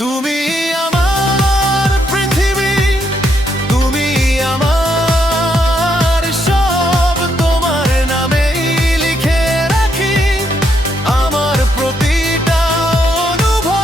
তুমি আমার পৃথিবী, তুমি আমার সব, তোমার নামেই লিখে রাখি আমার প্রতিটা অনুভব।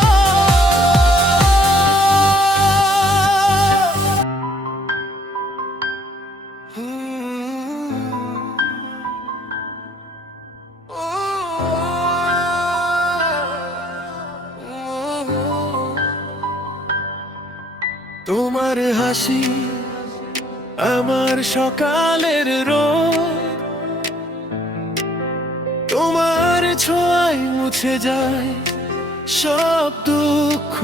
তোমার হাসি আমার সকালের রোদ, তোমার ছোঁয়ায় মুছে যায় সব দুঃখ।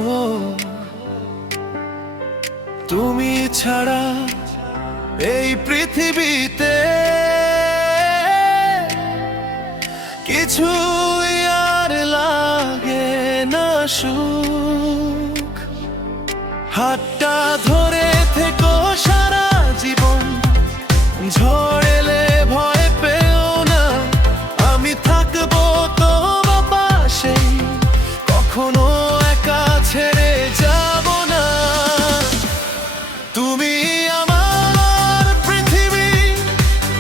তুমি ছাড়া এই পৃথিবীতে কিছুই আর লাগে না সুখ। হাতটা ধরে থেকো সারা জীবন, ঝড় এলে ভয় পেও না, আমি থাকবো তোমার পাশে, কখনো একা ছেড়ে যাব না। তুমি আমার পৃথিবী,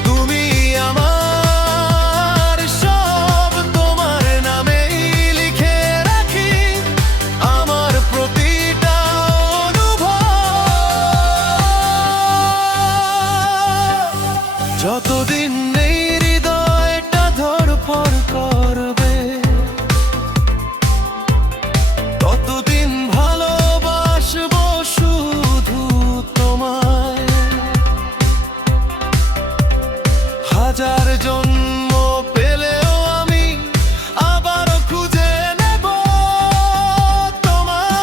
তুমি আমার সব, তোমার নামেই লিখে রাখি আমার প্রতিটা যতদিন নেই হৃদয়টা ধড়ফড় করবে, ততদিন ভালোবাসবো শুধু তোমায়। হাজার জন্ম পেলেও আমি আবারও খুঁজে নেব তোমায়।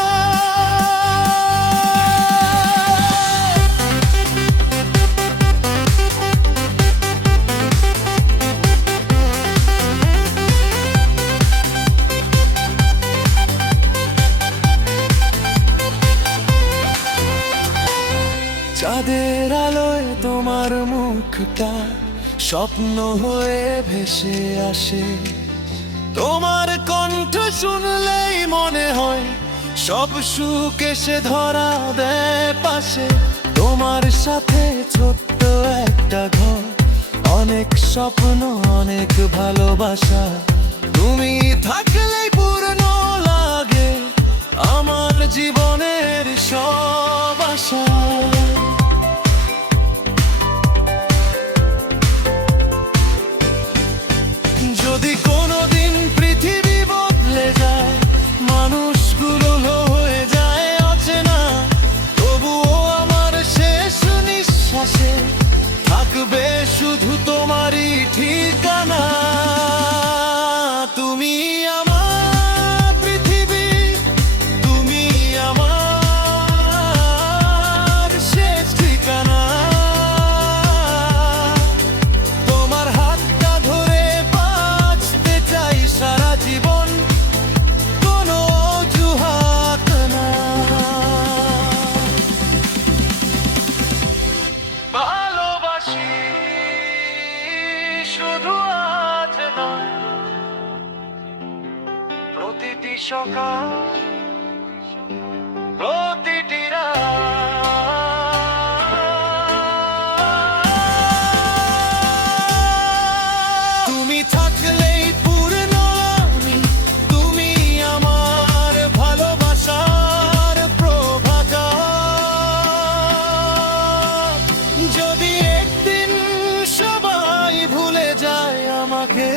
চাঁদের আলোয় তোমার মুখটা স্বপ্ন হয়ে ভেসে আসে, তোমার কণ্ঠ শুনলেই মনে হয় সব সুখ এসে ধরা দেয় পাশে। তোমার সাথে ছোট্ট একটা ঘর, অনেক স্বপ্ন, অনেক ভালোবাসা, তুমি থাকলেই পূর্ণ লাগে আমার জীবনের সব আশা। যদি কোনোদিন পৃথিবী বদলে যায়, মানুষগুলো হয়ে যায় অচেনা, তবুও আমার শেষ নিঃশ্বাসে থাকবে শুধু তোমারই ঠিকানা। তুমি আমার পৃথিবী, তুমি আমার শেষ ঠিকানা। তোমার হাতটা ধরে বাঁচতে চাই সারা জীবন, কোনো অজুহাত না। ভালোবাসি শুধু আজ নয়, প্রতিটি সকাল, প্রতিটি রাত। তুমি থাকলেই পূর্ণ আমি, তুমি আমার ভালোবাসার প্রভাকার। যদি একদিন সবাই ভুলে যায় আমাকে,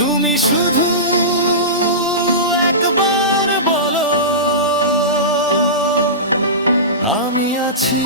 তুমি শুধু একবার বলো আমি আছি।